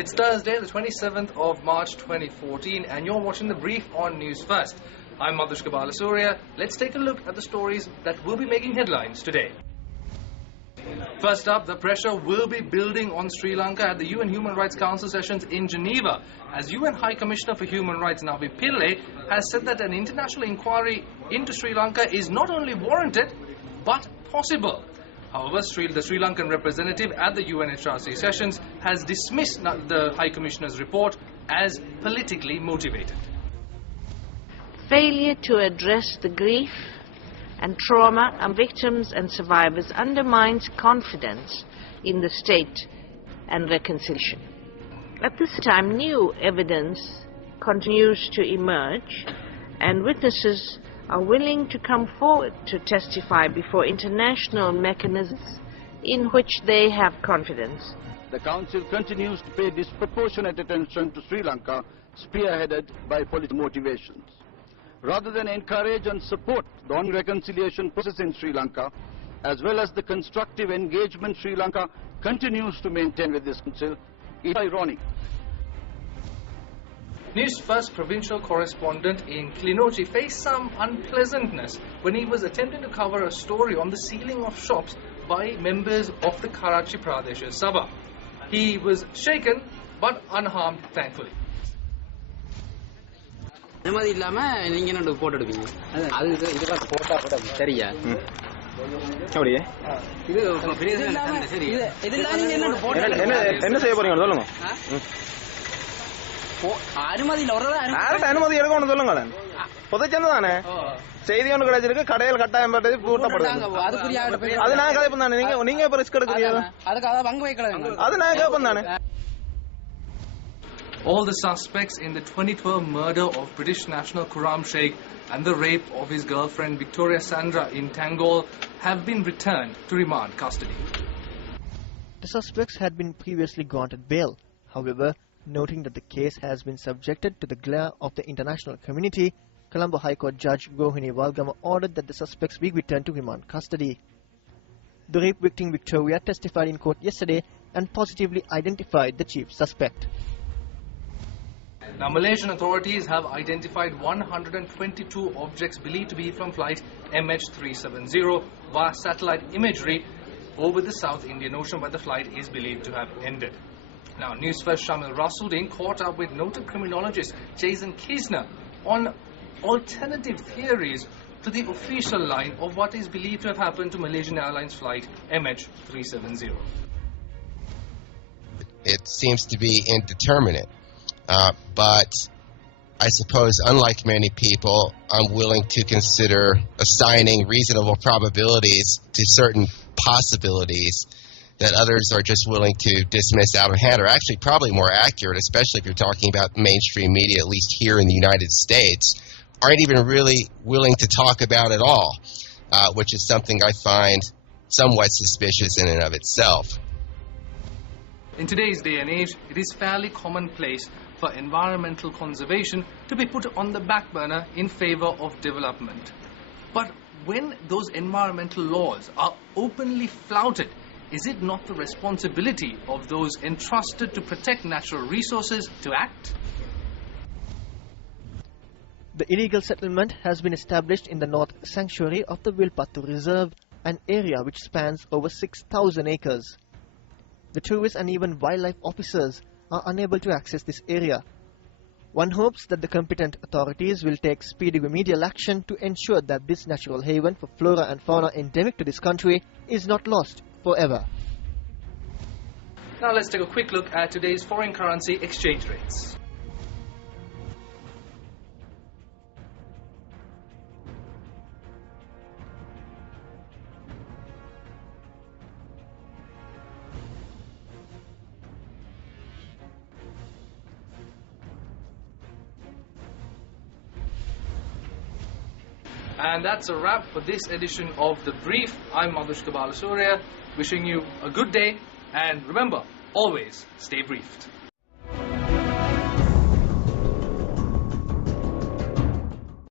It's Thursday, the 27th of March 2014, and you're watching The Brief on Newsfirst. I'm Madhushka Balasuriya. Let's take a look at the stories that will be making headlines today. First up, the pressure will be building on Sri Lanka at the UN Human Rights Council sessions in Geneva, as UN High Commissioner for Human Rights Navi Pillay has said that an international inquiry into Sri Lanka is not only warranted, but possible. However, the Sri Lankan representative at the UNHRC sessions has dismissed the High Commissioner's report as politically motivated. Failure to address the grief and trauma of victims and survivors undermines confidence in the state and reconciliation. At this time, new evidence continues to emerge, and witnesses are willing to come forward to testify before international mechanisms in which they have confidence. The Council continues to pay disproportionate attention to Sri Lanka, spearheaded by political motivations. Rather than encourage and support the ongoing reconciliation process in Sri Lanka, as well as the constructive engagement Sri Lanka continues to maintain with this Council, it is ironic. Newsfirst provincial correspondent in Klinochi faced some unpleasantness when he was attempting to cover a story on the sealing of shops by members of the Karachi Pradesha Sabha. He was shaken but unharmed, thankfully. அனுமதி எடுக்கணும் சொல்லுங்க புதைச்சந்தானே செய்தி ஒன்று கிடைச்சிருக்கு கடையில் கட்டாயம் அது நான் கேட்பேன் தானே நீங்க இப்ப ரிஸ்க் எடுக்கிறீங்க அது நான் கேட்பேன் தானே. All the suspects in the 2012 murder of British national Khurram Sheikh and the rape of his girlfriend Victoria Sandra in Tangol have been returned to remand custody. The suspects had been previously granted bail. However, noting that the case has been subjected to the glare of the international community, Colombo High Court Judge Gohini Walgama ordered that the suspects be returned to remand custody. The rape victim Victoria testified in court yesterday and positively identified the chief suspect. Now, Malaysian authorities have identified 122 objects believed to be from flight MH370 via satellite imagery over the South Indian Ocean, where the flight is believed to have ended. Now, Newsfirst Shamil Rasuddin caught up with noted criminologist Jason Kissner on alternative theories to the official line of what is believed to have happened to Malaysian Airlines flight MH370. It seems to be indeterminate, but I suppose, unlike many people, I'm willing to consider assigning reasonable probabilities to certain possibilities that others are just willing to dismiss out of hand, are actually probably more accurate, especially if you're talking about mainstream media, at least here in the United States, aren't even really willing to talk about at all, which is something I find somewhat suspicious in and of itself. In today's day and age, it is fairly commonplace for environmental conservation to be put on the back burner in favor of development. But when those environmental laws are openly flouted, is it not the responsibility of those entrusted to protect natural resources to act? The illegal settlement has been established in the North Sanctuary of the Wilpattu Reserve, an area which spans over 6,000 acres. The tourists and even wildlife officers are unable to access this area. One hopes that the competent authorities will take speedy remedial action to ensure that this natural haven for flora and fauna endemic to this country is not lost forever. Now let's take a quick look at today's foreign currency exchange rates. And that's a wrap for this edition of The Brief. I'm Madhushka Balasuriya, wishing you a good day, and remember, always stay briefed.